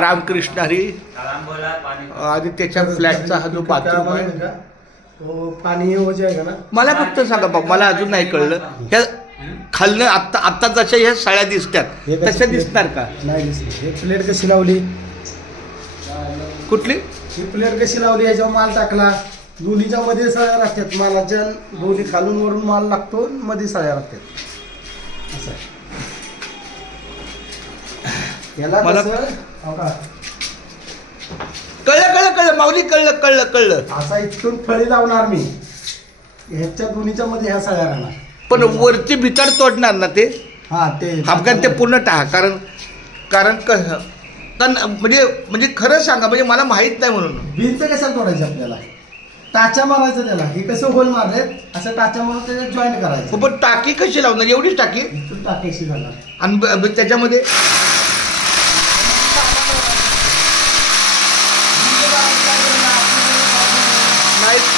रामकृष्ण हरी आणि त्याच्या फ्लॅटचा हा जो बाथरूम आहे पाणी हो जाएगा ना. मला फक्त सांगा बघ, मला अजून नाही कळलं. ह्या खालनं आत्ता जशा ह्या सळ्या दिसतात तशा दिसणार का? नाही दिसत. हे प्लेट कशी लावली, कुठली ही प्लेट कशी लावली, याच्यावर माल टाकला, दोन्हीच्या मध्ये सळ्या राहतात. मालाच्या दोन्ही खालून वरून माल लागतो, मध्ये सळ्या राहतात. असं याला मला कळलं माऊली, कळलं. असा इथून फळी लावणार मी, ह्याच्या दोन्हीच्या मध्ये ह्या सळ्या राहणार. पण वरची भिताड तोडणार ना ते? हा, ते अफगाण ते पूर्ण टाका. कारण म्हणजे खरं सांगा, म्हणजे मला माहित नाही म्हणून. भिंत कशाला तोडायची आपल्याला? टाचा मारायचं त्याला. हे कसं होल मारलेत असं टाचा मारून त्याच्यात जॉईंट करायचं. पण टाकी कशी लावणार? एवढीच टाकी टाकीशी झाला आणि त्याच्यामध्ये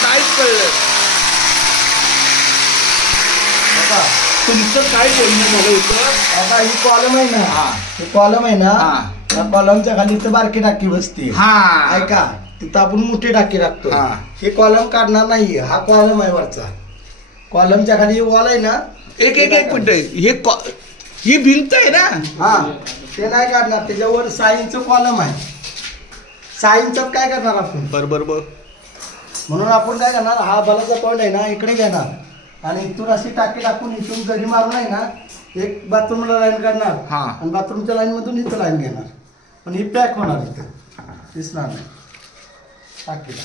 नाहीच कळलं. तुमचं काय बोलणं झालं होतं? आता ही कॉलम आहे ना, हे कॉलम आहे ना, त्या कॉलमच्या खाली तर बारकी टाकी बसते. ऐका, तिथं आपण मोठी टाकी टाकतो. हे कॉलम काढणार नाही. हा कॉलम आहे वरचा. कॉलमच्या खाली वॉल आहे ना. एक मिनिट, ही भिंत आहे ना? हा, ते नाही काढणार. त्याच्यावर 6 इंच कॉलम आहे. 6 इंचात काय करणार आपण? बरोबर. म्हणून आपण काय करणार, हा बलाचा पॉईंट आहे ना, इकडे घेणार आणि इथून अशी टाकी टाकून इथून जरी मारून आहे ना, एक बाथरूमला लाईन काढणार आणि बाथरूमच्या लाईन मधून इथं लाईन घेणार. पण ही पॅक होणार, इथं दिसणार नाही टाकीला.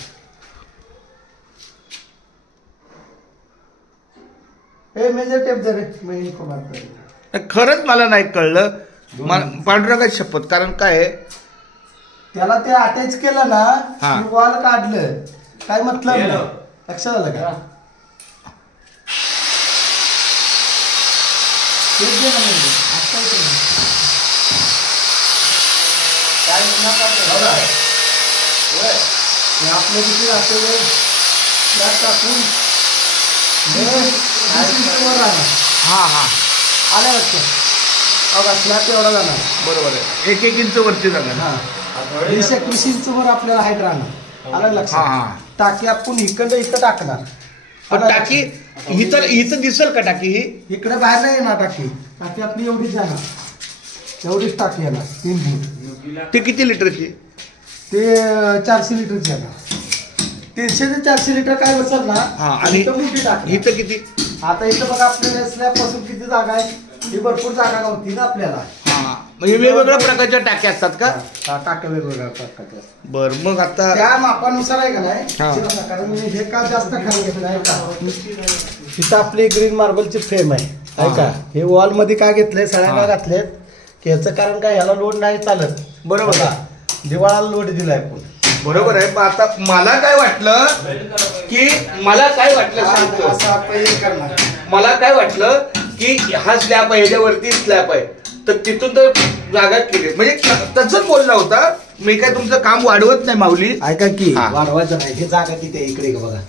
हे मेजर टेप जरे मी खरंच मला नाही कळलं. पांडुरंगाची शपथ. कारण काय त्याला ते अटॅच केलं ना, वॉल काढलं, काय मतलब नाही. लक्षात आलं का? आपलं किती राहते टाकून आल्या लक्षात. बघा, स्लॅब एवढा जाणार. बरोबर आहे, 1 इंच वरती जाणार. 20-21 इंच वर आपल्याला हाईट राहणार. आलं लक्षात. टाकी आपण इकडं टाकणार. पण टाकी इथं दिसेल का? टाकी ही इकडे बाहेर नाही येणार. टाकी आपली एवढीच जाणार. एवढीच टाकी येणार 3 फूट. ते किती लिटरची? ते 400 लिटरची येणार. 300 ते 400 लिटर काय बसत ना. आणि मोठी टाकी इथं किती? आता इथं बघा, आपल्याला स्लॅब पासून किती जागा आहे. ही भरपूर जागा नव्हती ना आपल्याला. म्हणजे वेगवेगळ्या प्रकारच्या टाक्या असतात का? टाक्या वेगवेगळ्या प्रकारच्या. बर, मग आता त्या मापानुसार आहे का नाही. कारण हे का जास्त खाली घेतलं आहे का, तिथं आपली ग्रीन मार्बलची फ्रेम आहे. का हे वॉल मध्ये काय घेतलंय, सळ्या का घातलेत की याचं कारण काय, ह्याला लोड नाही चालत. बरोबर का? दिवाळाला लोड दिलाय आपण. बरोबर आहे. आता मला काय वाटलं की हा स्लॅब आहे, ह्याच्यावरती स्लॅब आहे, तर तिथून तर जागा केली. म्हणजे तसंच बोलला होता मी. काय तुमचं काम वाढवत नाही माऊली. ऐका की, वाढवायचं नाही. हे जागा किती आहे इकडे बघा.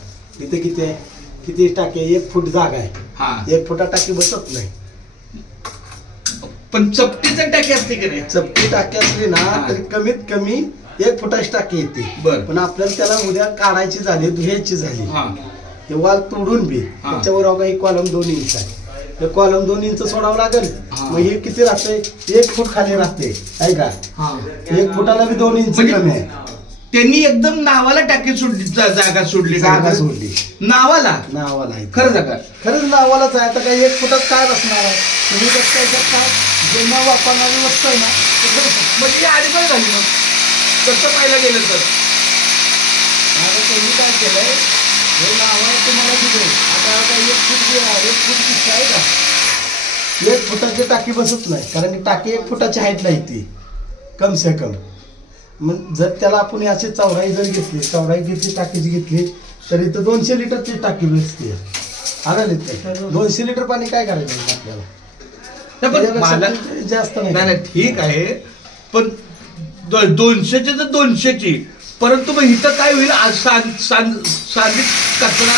इथे किती आहे, किती टाकी आहे? 1 फूट जागा आहे. 1 फुटा टाकी बसत नाही. पण चपटीची टाकी असते की नाही? चपटी टाकी असली ना तरी कमीत कमी 1 फुटाची टाकी येते. पण आपल्याला त्याला उद्या काढायची झाली, धुयाची झाली, हे वॉल तोडून बी त्याच्यावर बघा, एक कॉलम 2 इंच आहे. हे कॉलम 2 इंच सोडावं लागेल. मग हे किती राहते? 1 फूट खाली राहते. आहे का? 1 फुटाला बी 2 इंच कमी आहे. त्यांनी एकदम नावाला टाकी सोडली, जागा सोडली. नावाला आहे. खरं जागा, खरंच नावालाच आहे. आता काही 1 फुटात काय बसणार आहे? तुम्ही काय जे न वापरणारी वस्तू आहे ना, म्हणजे अडचण झाली. मग तसं पाहायला गेलं तर त्यांनी काय केलंय, हे नाव आहे तुम्हाला दिले. आता 1 फूट आहे का? 1 फुटाची टाकी बसत नाही. कारण की टाकी 1 फुटाची हाईट नाही ती, कम से कम. मग जर त्याला आपण याची चौडाई जर घेतली, टाकीची घेतली, तर इथं 200 लिटरची टाकी बसते. आलं 200 लिटर पाणी काय करायचं आपल्याला? जास्त नाही. ठीक आहे, पण 200ची तर 200ची. परंतु मग इथं काय होईल? साधित कचरा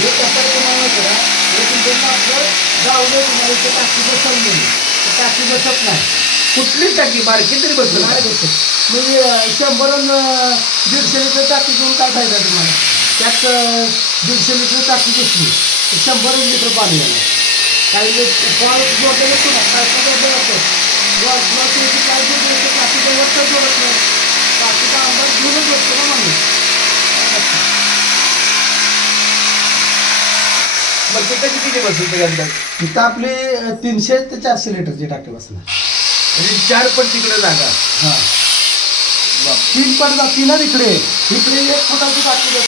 हे कसं आहे तुम्हाला माहिती आहे का? हे तुमचं आपलं गावलं तुम्हाला इथे टाकी बसवली टाकी बसत नाही. कुठली टाकी बारकी तरी बसत नाही बसत. म्हणजे 100 आणि 150 लिटर टाकी घेऊन काय फायदा तुम्हाला? त्यात 150 लिटर टाकी घेतली तर 100 लिटर पाणी येणार. काही फॉल जोडलं येतो ना टाकी जोडलं जातं काय जोडलं टाकीच्या वरचं जोडत नाही. टाकीचा अंदाज घेऊनच बसतो ना माणूस. मग तिथं किती बसवते अंदाज? इथं आपली 300 ते 400 लिटरची टाकी बसणार. म्हणजे 4 पण तिकडे जागा. हां 3 पण जाती ना तिकडे. इकडे 1 फुटाची टाकी